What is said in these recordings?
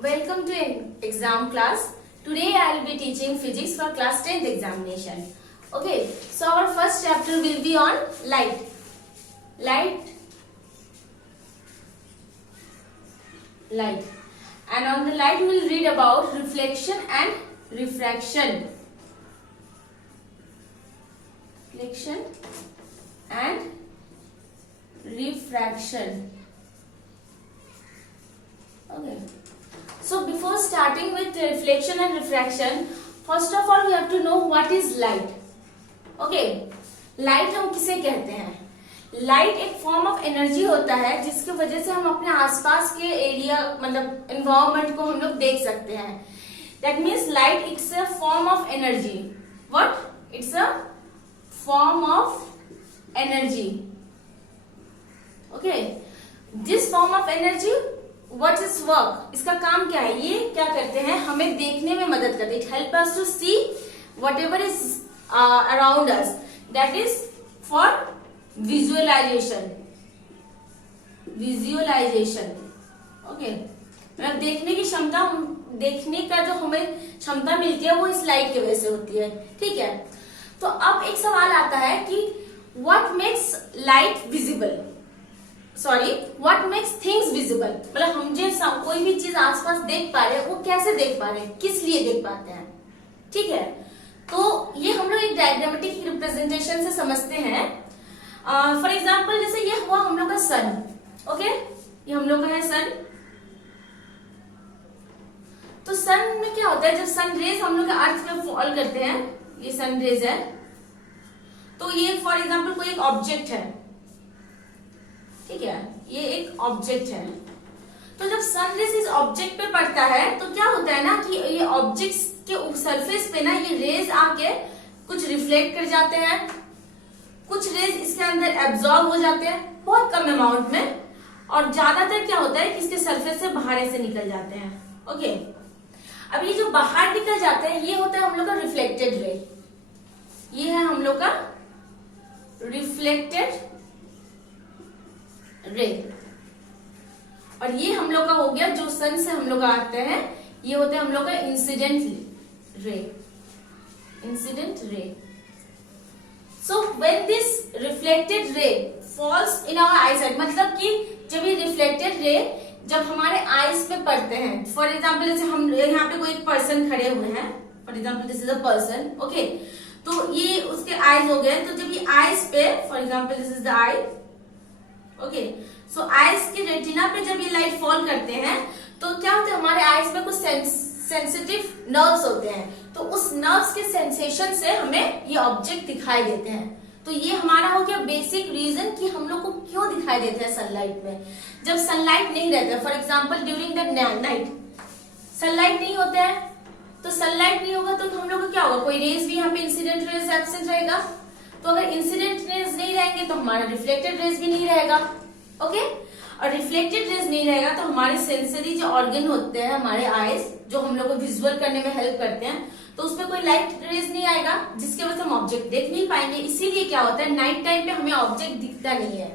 Welcome to an exam class. Today I will be teaching physics for class 10th examination. Okay, so our first chapter will be on light. Light. And on the light we will read about reflection and refraction. Reflection and refraction. Okay. So before starting with reflection and refraction, first of all we have to know what is light. Okay, light हम किसे कहते हैं? Light एक form of energy होता है जिसकी वजह से हम अपने आसपास के एरिया मतलब एनवायरमेंट को हम लोग देख सकते हैं. That means light it's a form of energy. What? It's a form of energy. Okay, this form of energy what is work? इसका काम क्या है? ये क्या करते हैं? हमें देखने में मदद करते हैं. It help us to see whatever is around us. That is for visualisation. Okay, मतलब देखने की क्षमता, देखने का जो हमें क्षमता मिलती है वो इस लाइट की वजह से होती है. ठीक है, तो अब एक सवाल आता है कि what makes light visible? Sorry, what makes things visible? मतलब हम जो कोई भी चीज आसपास देख पा रहे हैं वो कैसे देख पा रहे हैं, किस लिए देख पाते हैं. ठीक है, तो ये हम लोग एक डायग्रामेटिक रिप्रेजेंटेशन से समझते हैं. फॉर एग्जाम्पल जैसे ये हुआ हम लोग का सन. ओके, ये हम लोग का है सन. तो सन में क्या होता है? जब सन रेज हम लोग अर्थ में फॉल करते हैं, ये सन रेज है, तो ये फॉर एग्जाम्पल कोई एक ऑब्जेक्ट है. ठीक है, ये एक ऑब्जेक्ट है. तो जब सन रेज इस ऑब्जेक्ट पे पड़ता है तो क्या होता है ना कि ये ऑब्जेक्ट के सरफेस पे ना ये रेज आके कुछ रिफ्लेक्ट कर जाते हैं, कुछ रेज इसके अंदर एब्जॉर्ब हो जाते हैं बहुत कम अमाउंट में, और ज्यादातर क्या होता है कि इसके सरफेस से बाहर ऐसे निकल जाते हैं. ओके, अब ये जो बाहर निकल जाते हैं ये होता है हम लोग का रिफ्लेक्टेड रे. ये है हम लोग का रिफ्लेक्टेड रे. और ये हम लोग का हो गया जो सन से हम लोग आते हैं, ये होते हैं हम लोग का incident ray. Incident ray. So when this reflected ray falls in our eyesight, मतलब कि जब ये रिफ्लेक्टेड रे जब हमारे आईज पे पड़ते हैं, फॉर एग्जाम्पल जैसे हम यहाँ पे कोई एक पर्सन खड़े हुए हैं, for example this is a person. Okay, तो ये उसके आईज हो गए. तो जब ये आईज पे, for example this is the I. Okay, so eyes के रेटिना पे जब ये लाइट फॉल करते हैं तो क्या होता है? हमारे आईज में कुछ सेंसिटिव नर्व्स होते हैं, तो उस नर्व्स के सेंसेशन से हमें ये ऑब्जेक्ट दिखाई देते हैं. तो ये हमारा हो गया बेसिक रीजन कि हम लोग को क्यों दिखाई देते हैं सनलाइट में. जब सनलाइट नहीं रहता, for example during the night sunlight नहीं होता है, तो सनलाइट नहीं होगा तो हम लोग को क्या होगा? कोई रेज भी यहाँ पे इंसिडेंट रेज एब्सेंट रहेगा. तो अगर इंसिडेंट रेज नहीं रहेंगे तो हमारा रिफ्लेक्टेड रेज भी नहीं रहेगा. ओके, और रिफ्लेक्टेड रेज नहीं रहेगा तो हमारे सेंसरी जो ऑर्गन होते हैं हमारे आईज, जो हम लोग को विजुअल करने में हेल्प करते हैं, तो उसमें कोई लाइट रेज नहीं आएगा जिसके वजह से हम ऑब्जेक्ट देख नहीं पाएंगे. इसीलिए क्या होता है नाइट टाइम पे हमें ऑब्जेक्ट दिखता नहीं है.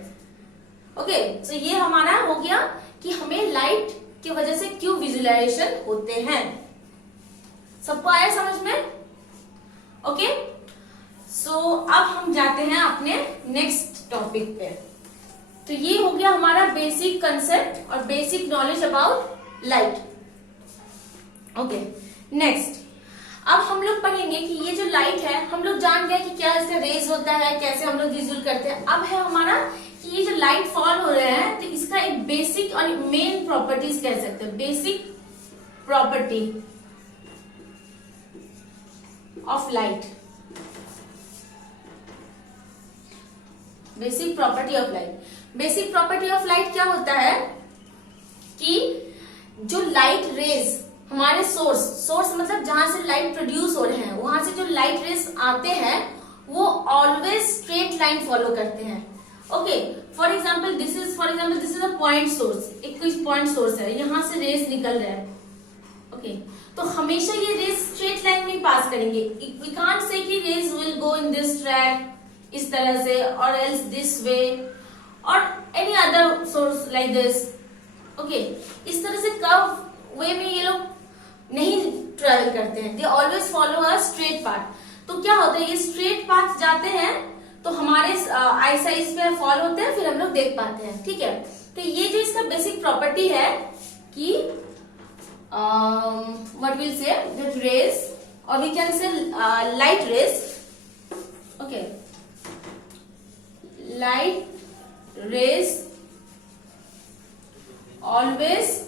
ओके, तो ये हमारा हो गया कि हमें लाइट की वजह से क्यों विजुअलाइजेशन होते हैं. सबको आया समझ में? ओके, सो अब हम जाते हैं अपने नेक्स्ट टॉपिक पे. तो ये हो गया हमारा बेसिक कंसेप्ट और basic knowledge about light. Okay, next अब हम लोग पढ़ेंगे कि ये जो लाइट है हम लोग जान गए कि क्या इसका रेज होता है, कैसे हम लोग विजुअल करते हैं. अब है हमारा कि ये जो लाइट फॉल हो रहे हैं तो इसका एक बेसिक और मेन प्रॉपर्टीज कह सकते हैं. Basic property of light. Basic property of light. Basic property of light क्या होता है कि जो लाइट रेज हमारे सोर्स मतलब जहां से लाइट प्रोड्यूस हो रहे हैं, वहां से जो लाइट रेज आते हैं वो ऑलवेज स्ट्रेट लाइन फॉलो करते हैं. Okay, for example this is a point source. एक कोई पॉइंट सोर्स है, यहां से रेज निकल रहा है. ओके, तो हमेशा ये रेज स्ट्रेट लाइन में पास करेंगे. We can't say that rays will go in this track इस तरह से, और एल्स दिस वे, और any other source like this. Okay, इस तरह से कर्व वे में ये लोग नहीं ट्रेवल करते हैं, they always follow a straight path. तो क्या होता है, ये स्ट्रेट पाथ जाते हैं तो हमारे आई साइज पे फॉल होते हैं, फिर हम लोग देख पाते हैं। ठीक है, तो ये जो इसका बेसिक प्रॉपर्टी है कि what will say that rays और we can say light rays, okay, light rays always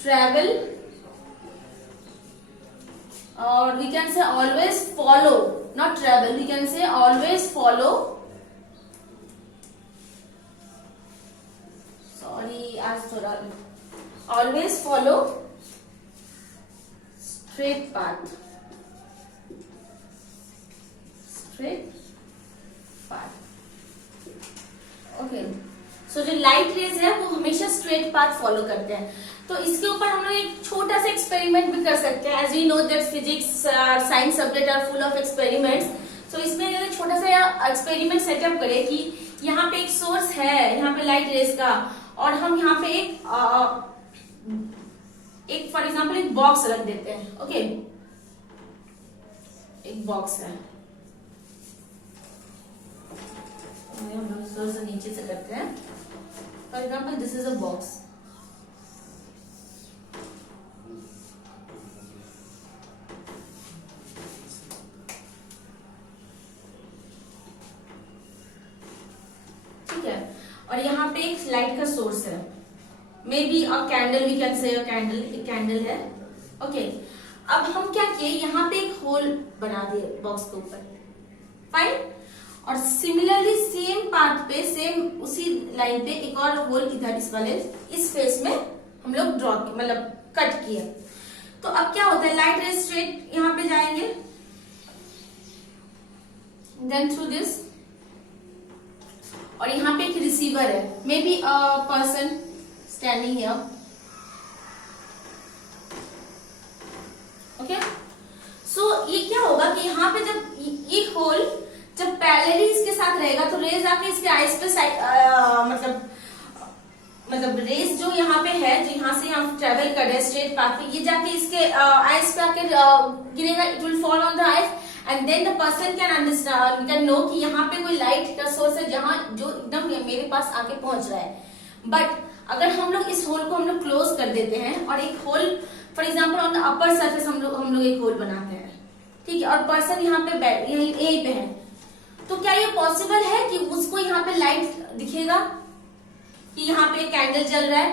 travel or we can say always follow, not travel, we can say always follow, sorry आज थोड़ा, always follow straight path, straight path, okay। सो जो light rays है वो हमेशा straight path follow करते हैं। तो इसके ऊपर हम लोग एक छोटा सा एक्सपेरिमेंट भी कर सकते हैं। As we know that physics science subject are full of experiments. So इसमें एक छोटा सा एक्सपेरिमेंट सेटअप करें कि यहाँ पे एक सोर्स है, यहाँ पे लाइट रेज का, और हम यहाँ पे एक फॉर एग्जाम्पल एक बॉक्स रख देते हैं। ओके, एक बॉक्स है, हम लोग सोर्स नीचे से करते हैं। For example this is a box, ठीक है, और यहाँ पे एक लाइट का सोर्स है, may be a candle, we can say candle, एक कैंडल है। ओके, अब हम क्या किए, यहाँ पे एक होल बना दिए बॉक्स के ऊपर, फाइन, और सिमिलरली सेम पाथ पे, सेम उसी लाइन पे एक और होल इधर इस वाले इस फेस में हम लोग ड्रॉ मतलब कट किए। तो अब क्या होता है, लाइट रेज स्ट्रेट यहाँ पे जाएंगे, देन थ्रू दिस, और यहाँ पे एक रिसीवर है, may be a person standing here. Okay, so ये क्या होगा कि यहाँ पे जब ये होल जब पैरेलली इसके साथ रहेगा तो रेज आके इसके आइस पे मतलब रेज जो यहाँ पे है, जो यहाँ से हम ट्रेवल कर रहे हैं स्ट्रेट पाथ पे, ये जाके इसके आइस पे आके गिरेगा, it will fall on the ice, and then the person can understand, can know कि यहाँ पे कोई लाइट का सोर्स है जहां जो एकदम मेरे पास आके पहुंच रहा है। बट अगर हम लोग इस होल को हम लोग क्लोज कर देते हैं और एक hole for example on the upper surface हम लोग एक होल बनाते हैं, ठीक है, और पर्सन यहाँ पे यहीं पे है, तो क्या ये पॉसिबल है कि उसको यहाँ पे लाइट दिखेगा कि यहाँ पे कैंडल जल रहा है?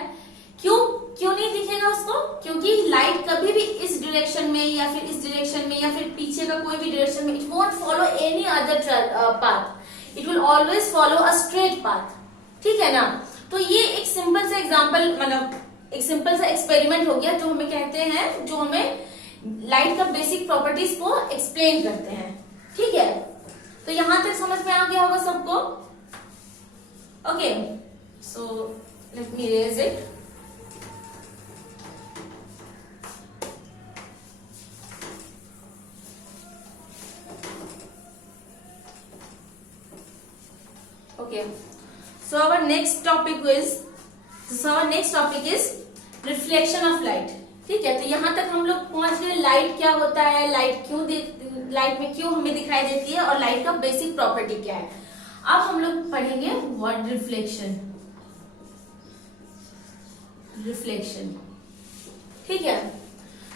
क्यों नहीं दिखेगा उसको? क्योंकि लाइट कभी भी इस डायरेक्शन में या फिर इस डायरेक्शन में या फिर पीछे का कोई भी डायरेक्शन में, it won't follow any other path, it will always follow a straight path. ठीक है ना? तो ये एक सिंपल सा एग्जाम्पल, मतलब एक सिंपल सा एक्सपेरिमेंट हो गया जो हमें कहते हैं, जो हमें लाइट का बेसिक प्रॉपर्टीज को एक्सप्लेन करते हैं। ठीक है, तो यहां तक समझ में आ गया होगा सबको? Okay, so let me raise it. Okay, so our next topic is reflection of light. ठीक है, तो यहाँ तक हम लोग पहुंच गए। लाइट क्या होता है, लाइट में क्यों हमें दिखाई देती है, और लाइट का बेसिक प्रॉपर्टी क्या है। अब हम लोग पढ़ेंगे व्हाट रिफ्लेक्शन। ठीक है,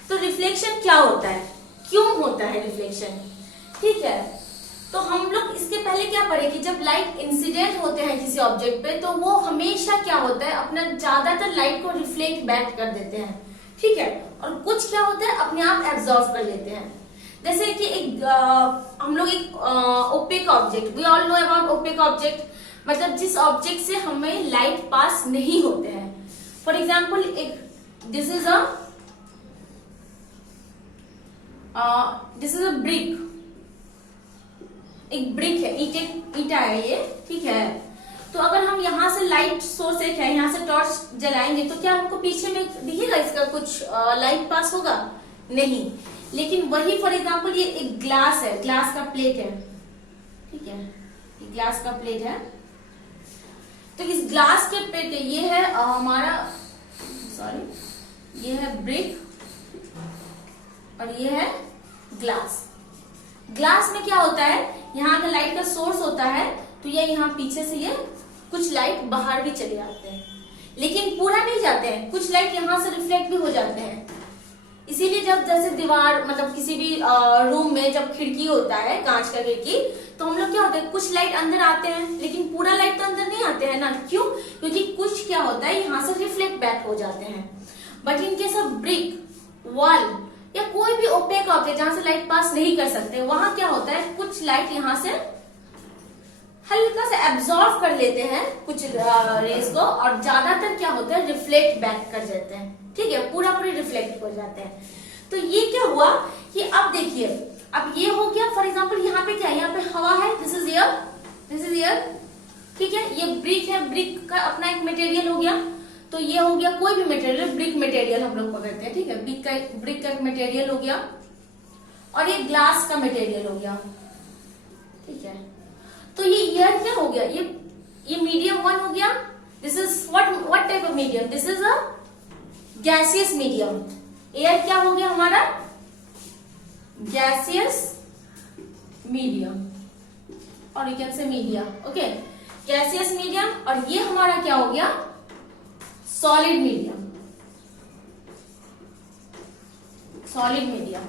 तो रिफ्लेक्शन क्या होता है, क्यों होता है रिफ्लेक्शन? ठीक है, तो हम लोग इसके पहले क्या पढ़े कि जब लाइट इंसिडेंट होते हैं किसी ऑब्जेक्ट पे, तो वो हमेशा क्या होता है, अपना ज्यादातर लाइट को रिफ्लेक्ट बैक कर देते हैं। ठीक है, और कुछ क्या होता है, अपने आप एब्जॉर्ब कर लेते हैं। जैसे कि हम लोग एक opaque object, we all know about opaque object, मतलब जिस ऑब्जेक्ट से हमें लाइट पास नहीं होते हैं। For example, this is a brick, एक ब्रिक है, ईटा है ये। ठीक है, तो अगर हम यहाँ से लाइट सोर्स एक है, यहाँ से टॉर्च जलाएंगे तो क्या हमको पीछे में दिखेगा इसका कुछ लाइट पास होगा? नहीं। लेकिन वही फॉर एग्जांपल ये एक ग्लास है, ग्लास का प्लेट है। ठीक है, ये ग्लास का प्लेट है, तो इस ग्लास के प्लेट ये है हमारा सॉरी, ये है ब्रिक और ये है ग्लास। ग्लास में क्या होता है, यहाँ का लाइट का सोर्स होता है तो ये यहाँ पीछे से ये कुछ लाइट बाहर भी चले आते हैं, लेकिन पूरा नहीं जाते हैं, कुछ लाइट यहाँ से रिफ्लेक्ट भी हो जाते हैं। इसीलिए जब जैसे दीवार मतलब किसी भी रूम में जब खिड़की होता है, कांच का खिड़की, तो हम लोग क्या होता है, कुछ लाइट अंदर आते हैं लेकिन पूरा लाइट तो अंदर नहीं आते हैं ना। क्यों? क्योंकि कुछ क्या होता है यहाँ से रिफ्लेक्ट बैक हो जाते हैं। But in case of brick, wall या कोई भी ओपेक ऑब्जेक्ट जहां से लाइट पास नहीं कर सकते, वहां क्या होता है, कुछ लाइट यहाँ से हल्का से एब्जॉर्ब कर लेते हैं कुछ रेस को, और ज्यादातर क्या होता है, रिफ्लेक्ट बैक कर जाते हैं। ठीक है, पूरा पूरे रिफ्लेक्ट हो जाते हैं। तो ये क्या हुआ कि अब देखिए, अब ये हो गया फॉर एग्जाम्पल, यहाँ पे क्या है, यहाँ पे हवा है, this is air, this is air. ठीक है, ये ब्रिक है, ब्रिक का अपना एक मटेरियल हो गया। तो ये हो गया कोई भी मटेरियल, ब्रिक मटेरियल हम लोग पकड़ते हैं। ठीक है, ब्रिक का एक मटेरियल हो गया और ये ग्लास का मटेरियल हो गया। ठीक है, तो ये एयर क्या हो गया, ये मीडियम 1 हो गया। This is what type of medium, this is a gaseous medium. Air क्या हो गया हमारा, गैसियस मीडियम, और you can say media. Okay, gaseous medium, और ये हमारा क्या हो गया, solid medium. Solid medium.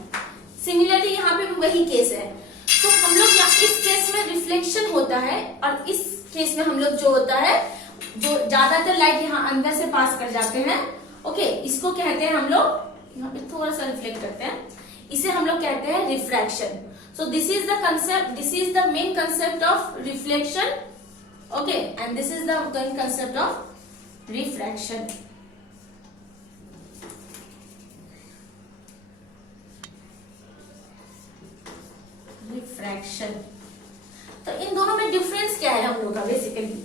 Similarly यहाँ पे भी वही केस है। तो हम लोग इस केस में रिफ्लेक्शन होता है, और इस केस में हम लोग जो होता है, जो ज्यादातर लाइट यहाँ अंदर से पास कर जाते हैं। ओके, इसको कहते हैं हम लोग, यहाँ पे थोड़ा सा रिफ्लेक्ट करते हैं, इसे हम लोग कहते हैं refraction. So this is the concept, this is the main concept of reflection. Okay, and this is the main concept of refraction. Refraction, तो इन दोनों में डिफरेंस क्या है हम लोग का बेसिकली?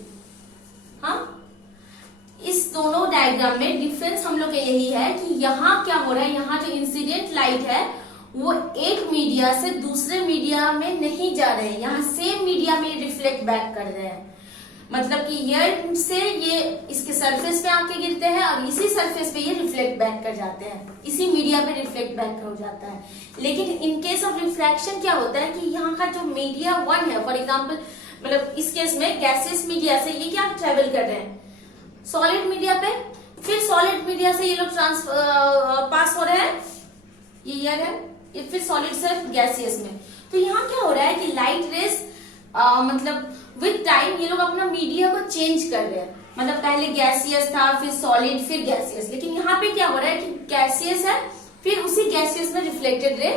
हाँ, इस दोनों डायग्राम में डिफरेंस हम लोग का यही है कि यहाँ क्या हो रहा है, यहाँ जो इंसिडेंट लाइट है वो एक मीडिया से दूसरे मीडिया में नहीं जा रहे हैं, यहाँ सेम मीडिया में रिफ्लेक्ट बैक कर रहे हैं। मतलब कि एयर से ये इसके सरफेस पे आके गिरते हैं और इसी सरफेस पे ये रिफ्लेक्ट बैक कर जाते हैं, इसी मीडिया पे रिफ्लेक्ट बैक हो जाता है। लेकिन इन केस ऑफ रिफ्रैक्शन क्या होता है कि यहाँ का जो मीडिया 1 है, फॉर एग्जाम्पल मतलब इस केस में गैसियस मीडिया से ये क्या ट्रेवल कर रहे हैं, सॉलिड मीडिया पे, फिर सॉलिड मीडिया से ये लोग पास हो रहे हैं, ये एयर है, ये फिर सॉलिड से गैसियस में। तो यहाँ क्या हो रहा है कि लाइट रेस मतलब विद टाइम ये लोग अपना मीडिया को चेंज कर रहे हैं। मतलब पहले गैसियस था, फिर सॉलिड, फिर गैसियस, लेकिन यहाँ पे क्या हो रहा है कि गैसियस है, फिर उसी गैसियस में रिफ्लेक्टेड रे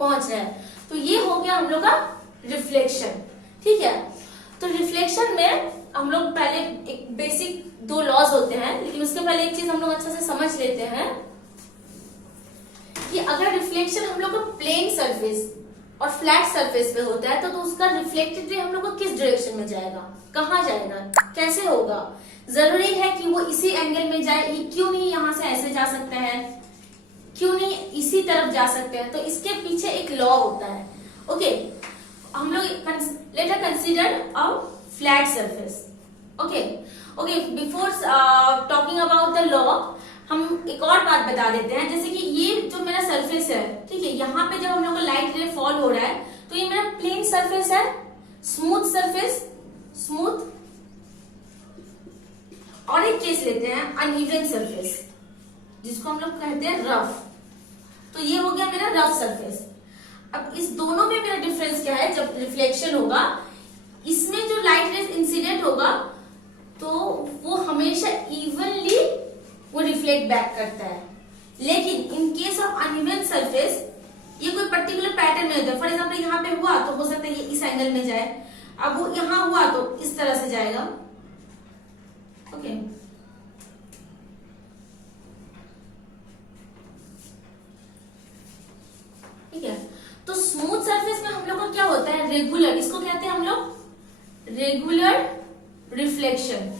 पहुंच रहा है। तो ये हो गया हम लोग का रिफ्लेक्शन। ठीक है, तो रिफ्लेक्शन में हम लोग पहले एक बेसिक 2 लॉज होते हैं, लेकिन उसके पहले एक चीज हम लोग अच्छा से समझ लेते हैं कि अगर रिफ्लेक्शन हम लोग का प्लेन सरफेस और फ्लैट सरफेस पे होता है तो उसका रिफ्लेक्टेड रे हम लोग को किस डायरेक्शन में जाएगा, कहाँ जाएगा, कैसे होगा? जरूरी है कि वो इसी एंगल में जाए, ये क्यों नहीं यहाँ से ऐसे जा सकते हैं, क्यों नहीं इसी तरफ जा सकते हैं? तो इसके पीछे एक लॉ होता है। ओके, हम लोग let us consider a flat surface. Okay, before talking about the law, हम एक और बात बता देते हैं, जैसे कि ये जो मेरा सरफेस है, ठीक है, यहाँ पे जब हम लोग का लाइट रे फॉल हो रहा है तो ये मेरा प्लेन सरफेस है, स्मूथ सरफेस, स्मूथ, और एक केस लेते हैं अनइवन सरफेस जिसको हम लोग कहते हैं रफ। तो ये हो गया मेरा रफ सरफेस। अब इस दोनों में मेरा डिफरेंस क्या है, जब रिफ्लेक्शन होगा इसमें जो लाइट रेस इंसिडेंट होगा तो वो हमेशा इवनली वो रिफ्लेक्ट बैक करता है। लेकिन in case of uneven surface ये कोई पर्टिकुलर पैटर्न में होता है। फॉर एग्जाम्पल यहाँ पे हुआ तो हो सकता है ये इस एंगल में जाए, अब वो यहाँ हुआ तो इस तरह से जाएगा। ओके, ठीक है, तो स्मूथ सरफेस में हम लोग को क्या होता है, रेगुलर, इसको कहते हैं हम लोग रेगुलर रिफ्लेक्शन।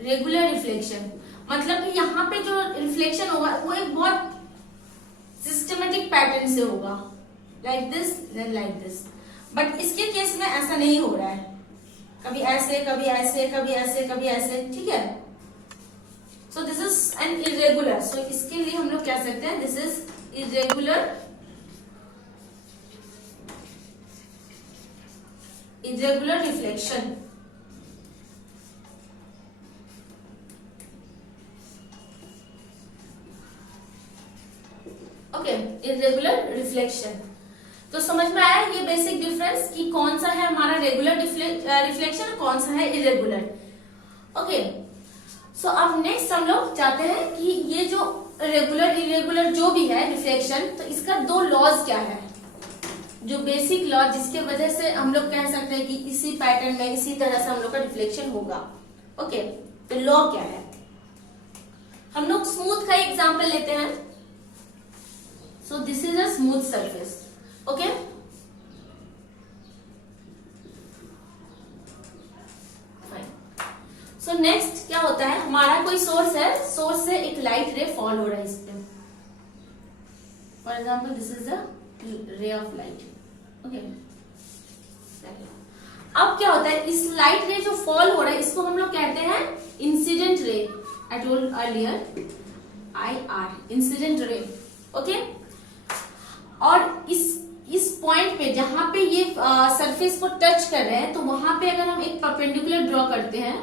रेगुलर रिफ्लेक्शन मतलब कि यहाँ पे जो रिफ्लेक्शन होगा वो एक बहुत सिस्टमेटिक पैटर्न से होगा, like this then like this. But इसके केस में ऐसा नहीं हो रहा है, कभी ऐसे, कभी ऐसे, कभी ऐसे, कभी ऐसे। ठीक है, so this is an irregular, so इसके लिए हम लोग कह सकते हैं this is irregular, irregular reflection. Okay, irregular reflection. तो समझ में आया ये बेसिक डिफरेंस कि कौन सा है हमारा रेगुलर रिफ्लेक्शन, कौन सा है इरेगुलर। ओके, सो अब नेक्स्ट हम लोग चाहते हैं कि ये जो रेगुलर इरेगुलर जो भी है रिफ्लेक्शन, तो इसका दो लॉज क्या है, जो बेसिक लॉ जिसके वजह से हम लोग कह सकते हैं कि इसी पैटर्न में इसी तरह से हम लोग का रिफ्लेक्शन होगा। ओके, तो लॉ क्या है, हम लोग स्मूथ का एग्जांपल लेते हैं। सो this is a smooth surface. Okay, so next क्या होता है, हमारा कोई सोर्स है, सोर्स से एक लाइट रे फॉल हो रहा है इस पे, for example this is the ray of light. Okay, अब क्या होता है, इस लाइट रे जो फॉल हो रहा है इसको हम लोग कहते हैं incident ray. I told earlier IR, incident ray. Okay, और इस पॉइंट पे जहां पे ये सरफेस को टच कर रहे हैं, तो वहां पे अगर हम एक परपेंडिकुलर ड्रॉ करते हैं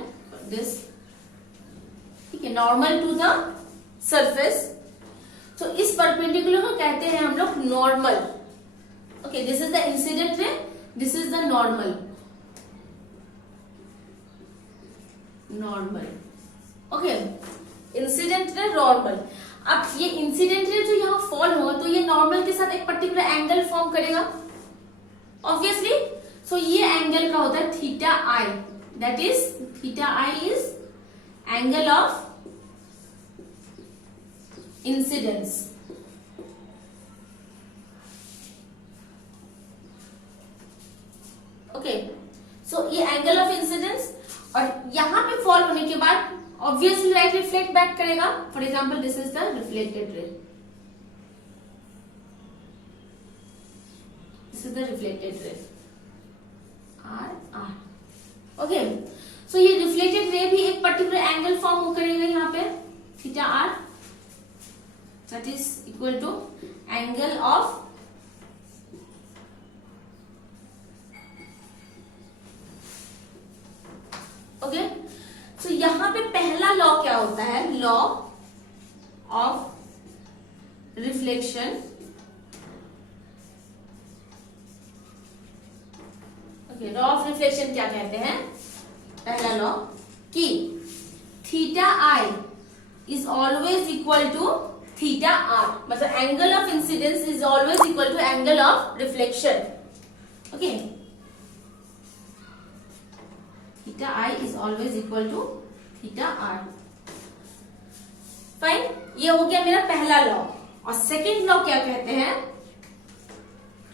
दिस, ठीक है, नॉर्मल टू द सरफेस, तो इस परपेंडिकुलर को कहते हैं हम लोग normal. Okay, this is the incident ray, this is the normal, normal. Okay, incident ray, normal. अब ये इंसिडेंट रे जो यहाँ फॉल होगा तो ये नॉर्मल के साथ एक पर्टिकुलर एंगल फॉर्म करेगा ऑब्वियसली। सो ये एंगल का होता है theta I, that is theta I is angle of incidence. Okay, so ये एंगल ऑफ इंसिडेंस, और यहां पे फॉल होने के बाद ऑब्वियसली लाइट रिफ्लेक्ट बैक करेगा। For example this is the reflected ray, this is the reflected ray R. Okay, so ये reflected रे भी एक पर्टिकुलर एंगल फॉर्म करेगा यहाँ पे theta R, that is equal to angle of okay. So यहां पे पहला लॉ क्या होता है, law of reflection. Okay, law of reflection क्या कहते हैं, पहला लॉ कि theta I is always equal to theta R, मतलब angle of incidence is always equal to angle of reflection. Okay, theta I is always equal to theta R. Fine, ये हो गया मेरा पहला लॉ। और सेकेंड लॉ क्या कहते हैं,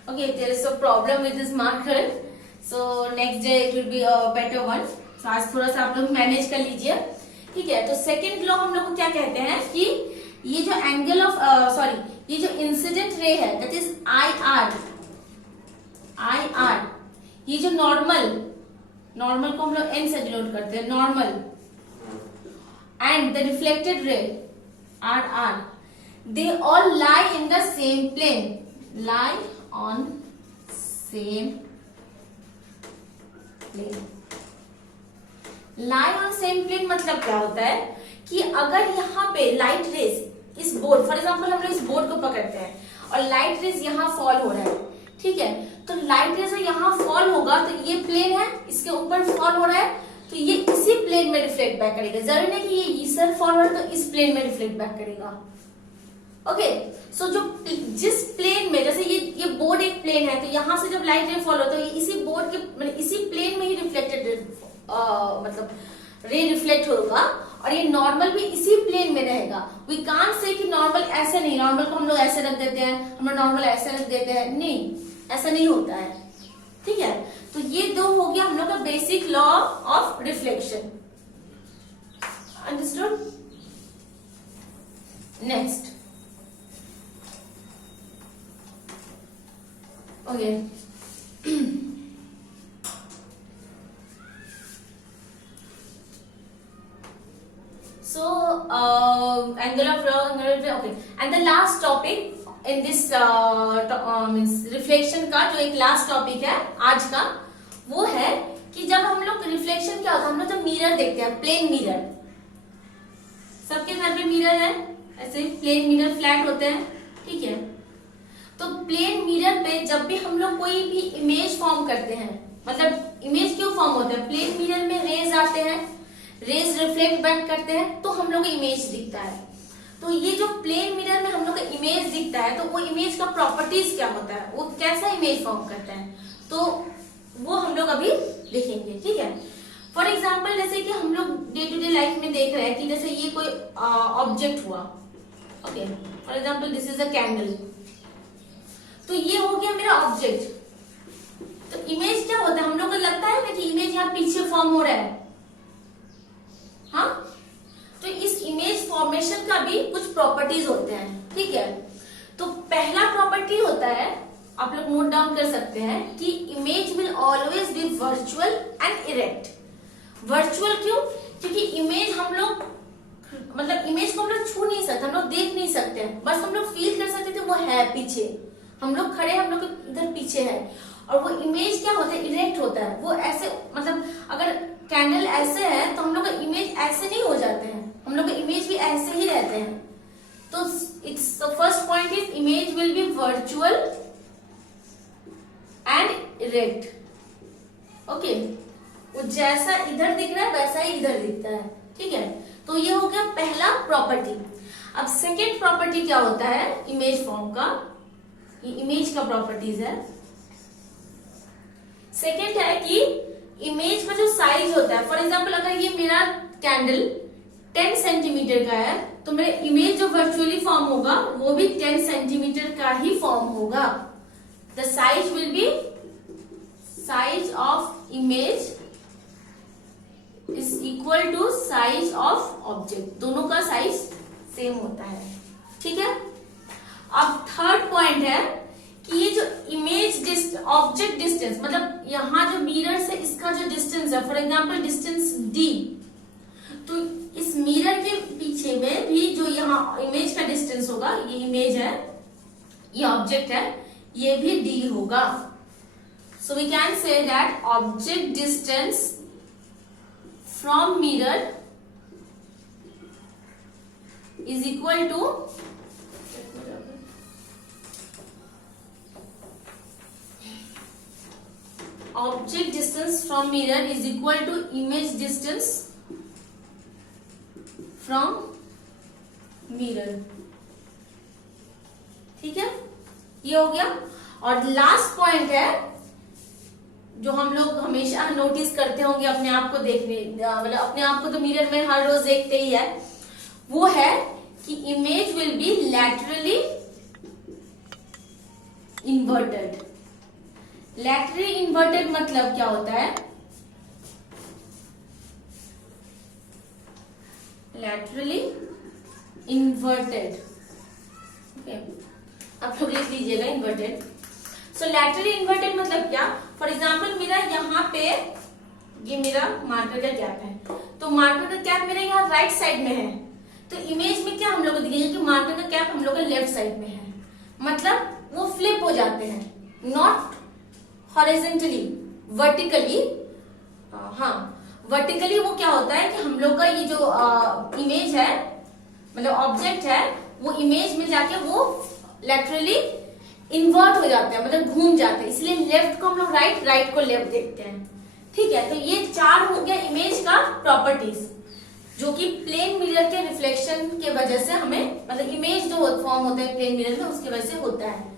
okay, there is a problem with this marker, so next day it will be a better one. So आज थोड़ा सा आप लोग मैनेज कर लीजिए, ठीक है। तो सेकेंड लॉ हम लोग को क्या कहते हैं कि ये जो एंगल ऑफ ये जो इंसिडेंट रे है दैट इज IR, ये जो नॉर्मल को हम लोग n से डिनोट करते हैं, normal, and the reflected ray RR, they all lie in the same plane, lie on same plane. Lie on same plane मतलब क्या होता है कि अगर यहाँ पे लाइट रेज इस बोर्ड, फॉर एग्जाम्पल हम लोग इस बोर्ड को पकड़ते हैं और लाइट रेज यहाँ फॉल हो रहा है, ठीक है, तो लाइट रेज यहाँ फॉल होगा तो ये प्लेन है, इसके ऊपर फॉल हो रहा है, तो ये इसी प्लेन में रिफ्लेक्ट बैक करेगा। जरूरी नहीं कि ये इस तरफ फॉल हो रहा है तो इस प्लेन में रिफ्लेक्ट बैक करेगा। ओके, सो जो जिस प्लेन में, जैसे ये बोर्ड एक प्लेन है, तो यहां से जब लाइट रे फॉल होता है तो इसी बोर्ड के मतलब इसी प्लेन में ही रिफ्लेक्टेड मतलब रे रिफ्लेक्ट होगा, और ये नॉर्मल भी इसी प्लेन में रहेगा। वी कांट से कि नॉर्मल ऐसे नहीं, नॉर्मल को हम लोग ऐसे रख देते हैं, हम लोग नॉर्मल ऐसे रख देते हैं, नहीं, ऐसा नहीं होता है, ठीक है। तो ये दो हो गया हम लोग का basic law of reflection, understood. Next, okay, So angle of okay, and the last topic in this means reflection का जो एक last topic है आज का, वो है कि जब हम लोग रिफ्लेक्शन क्या होता है, हम लोग जब मिरर देखते हैं, प्लेन मिरर, सबके घर पे मिरर है, ऐसे प्लेन मिरर फ्लैट होते हैं, ठीक है। तो प्लेन मिरर पे जब भी हम लोग कोई भी इमेज फॉर्म करते हैं, मतलब इमेज क्यों फॉर्म होता है, प्लेन मिरर में रेज आते हैं, रेज रिफ्लेक्ट बैक करते हैं, तो हम लोग को इमेज दिखता है। तो ये जो प्लेन मिरर में हम लोग का इमेज दिखता है, तो वो इमेज का प्रॉपर्टीज क्या होता है, वो कैसा इमेज फॉर्म करता है, तो वो हम लोग अभी देखेंगे, ठीक है। फॉर एग्जाम्पल जैसे कि हम लोग डे टू डे लाइफ में देख रहे हैं कि जैसे ये कोई ऑब्जेक्ट हुआ, okay, for example this is a candle, तो ये हो गया मेरा ऑब्जेक्ट। तो इमेज क्या होता है, हम लोग को लगता है ना कि इमेज यहाँ पीछे फॉर्म हो रहा है, हाँ, तो इस इमेज फॉर्मेशन का भी कुछ प्रॉपर्टीज होते हैं, ठीक है। तो पहला प्रॉपर्टी होता है, आप लोग नोट डाउन कर सकते हैं कि image will always be virtual and erect. Virtual क्यों, क्योंकि इमेज हम लोग, मतलब इमेज को हम लोग छू नहीं सकते, हम लोग देख नहीं सकते, बस हम लोग फील कर सकते थे वो है पीछे, हम लोग खड़े, हम लोग इधर पीछे है। और वो इमेज क्या होता है, इरेक्ट होता है, वो ऐसे, मतलब अगर कैंडल ऐसे है तो हम लोग का इमेज ऐसे नहीं हो जाते हैं, हम लोग का इमेज भी ऐसे ही रहते हैं। तो it's the first point is image will be virtual and erect, okay, वो जैसा इधर दिख रहा है वैसा ही इधर दिखता है, ठीक है। तो ये हो गया पहला प्रॉपर्टी। अब सेकेंड प्रॉपर्टी क्या होता है इमेज फॉर्म का, ये इमेज का प्रॉपर्टीज है। सेकेंड है कि इमेज का जो साइज होता है, फॉर एग्जाम्पल अगर ये मेरा कैंडल 10 सेंटीमीटर का है, तो मेरा इमेज जो वर्चुअली फॉर्म होगा वो भी 10 सेंटीमीटर का ही फॉर्म होगा। The size will be, size of image is equal to size of object, दोनों का साइज सेम होता है, ठीक है। अब थर्ड पॉइंट है कि ये जो इमेज ऑब्जेक्ट डिस्टेंस, मतलब यहाँ जो मिरर से इसका जो डिस्टेंस है, फॉर एग्जांपल डिस्टेंस d, तो इस मिरर के पीछे में भी जो यहाँ इमेज का डिस्टेंस होगा, ये इमेज है, ये ऑब्जेक्ट है, ये भी d होगा। So we can say that object distance from mirror is equal to object distance from mirror is equal to image distance from mirror, ठीक है, ये हो गया। और लास्ट पॉइंट है जो हम लोग हमेशा नोटिस करते होंगे अपने आप को देखने, मतलब अपने आप को तो मिरर में हर रोज देखते ही है, वो है कि image will be laterally inverted. Laterally inverted मतलब क्या होता है, लैटरली इन्वर्टेड, ओके, आप लोग लिख लीजिएगा इन्वर्टेड। सो लैटरली इन्वर्टेड मतलब क्या, फॉर एग्जाम्पल मेरा यहाँ पे ये मेरा मार्कर का कैप है, तो मार्कर का कैप मेरा यहाँ राइट साइड में है, तो इमेज में क्या हम लोग को दिखेगा कि मार्कर का कैप हम लोग का लेफ्ट साइड में है, मतलब वो फ्लिप हो जाते हैं, नॉट हॉरिजॉन्टली, वर्टिकली, हाँ वर्टिकली वो क्या होता है कि हम लोग का ये जो इमेज है, मतलब ऑब्जेक्ट है, वो इमेज में जाके वो लैटरली इन्वर्ट हो जाते हैं, मतलब घूम जाते हैं, इसलिए लेफ्ट को हम लोग राइट, राइट को लेफ्ट देखते हैं, ठीक है। तो ये चार हो गया इमेज का प्रॉपर्टीज, जो कि प्लेन मिरर के रिफ्लेक्शन के वजह से हमें, मतलब इमेज जो फॉर्म होता है प्लेन मिरर में उसकी वजह से होता है,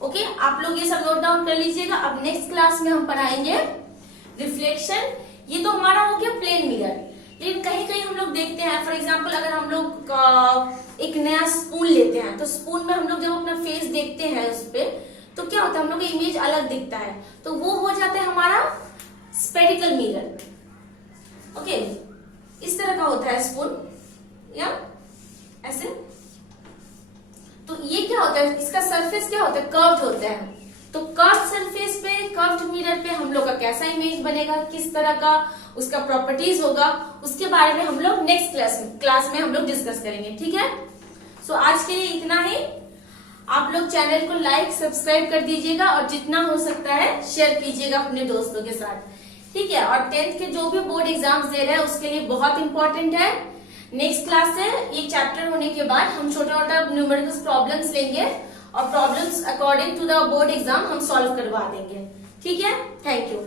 ओके। आप लोग ये सब नोट डाउन कर लीजिएगा। अब नेक्स्ट क्लास में हम पढ़ाएंगे रिफ्लेक्शन। ये तो हमारा हो गया प्लेन मिरर, लेकिन कहीं कहीं हम लोग देखते हैं, फॉर एग्जांपल अगर हम लोग एक नया स्पून लेते हैं, तो स्पून में हम लोग जब अपना फेस देखते हैं उस पे, तो क्या होता है, हम लोग का इमेज अलग दिखता है, तो वो हो जाता है हमारा स्फेरिकल मिरर, ओके। इस तरह का होता है स्पून, या ऐसे। तो ये क्या होता है, इसका सरफेस क्या होता है, कर्व्ड होता है। तो कर्व्ड सरफेस पे, कर्व्ड मिरर पे हम लोग का कैसा इमेज बनेगा, किस तरह का उसका प्रॉपर्टीज होगा, उसके बारे में हम लोग नेक्स्ट क्लास में हम लोग डिस्कस करेंगे, ठीक है। सो आज के लिए इतना ही। आप लोग चैनल को लाइक सब्सक्राइब कर दीजिएगा और जितना हो सकता है शेयर कीजिएगा अपने दोस्तों के साथ, ठीक है। और 10th के जो भी बोर्ड एग्जाम्स दे रहे हैं उसके लिए बहुत इंपॉर्टेंट है। नेक्स्ट क्लास से ये चैप्टर होने के बाद हम छोटा छोटा न्यूमेरिकल प्रॉब्लम्स लेंगे और problems according to the board exam हम सॉल्व करवा देंगे, ठीक है। Thank you.